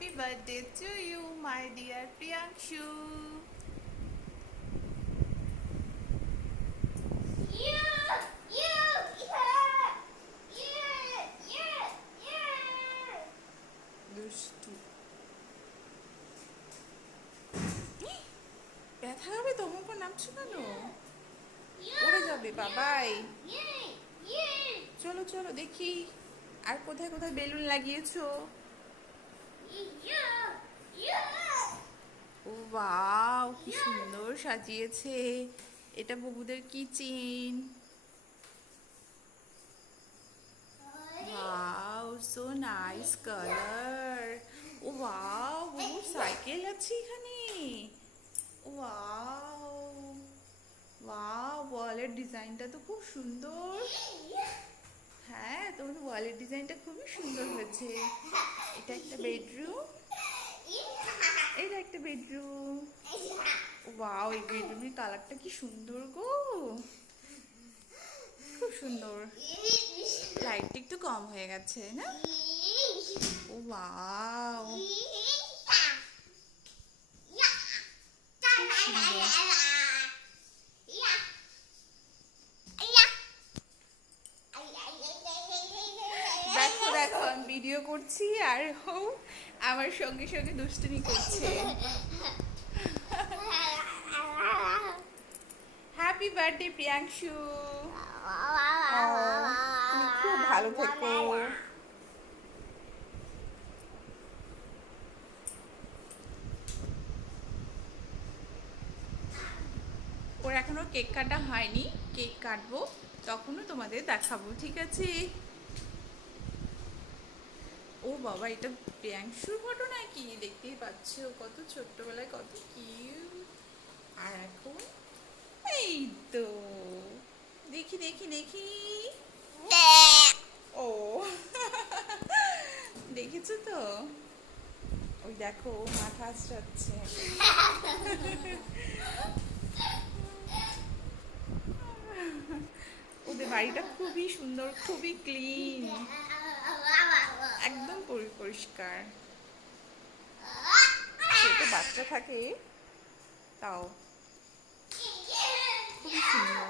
Happy birthday to you, my dear Priyanshu. দুষ্টু ব্যথা হবে তোমাকে নামছো কেন? পড়ে যাবে বাবাই। চলো চলো দেখি আর কোথায় কোথায় বেলুন লাগিয়েছো। ও ওয়াও, কি সুন্দর সাজিয়েছে। এটা বুবুদের kitchen. Wow, so nice colour. Oh wow, বুবুর সাইকেল আছে এখানে। ওয়াও ওয়াও, ওয়ালের ডিজাইনটা তো খুব সুন্দর। হ্যাঁ, তোমাদের ওয়ালের ডিজাইনটা খুবই সুন্দর হয়েছে। এটা একটা বেডরুম, এটা একটা বেডরুম। ওয়াও, এই বেডরুমের কালারটা কি সুন্দর গো, খুব সুন্দর। লাইটটা একটু কম হয়ে গেছে না? ও ওয়াও, খুব সুন্দর। দেখো দেখো, আমি ভিডিও করছি আর ও আমার সঙ্গে সঙ্গে দুষ্টুমি করছে। Happy birthday Priyanshu. তুমি খুব ভালো থেকো। ওর এখনো কেক কাটা হয়নি, কেক কাটবো তখনও তোমাদের দেখাবো, ঠিক আছে? ও বাবা, এটা প্রিয়াংশুর ফটো নাকি? দেখতেই পাচ্ছ কত ছোট্টবেলায় কত কিউট। আর এখন এই তো, দেখি দেখি দেখি। ও দেখেছো তো, ওই দেখো মাথা আঁচড়াচ্ছে। ওদের বাড়িটা খুবই সুন্দর, খুবই ক্লিন, একদম পরিষ্কার। ছোট বাচ্চা থাকে তাও খুবই সুন্দর।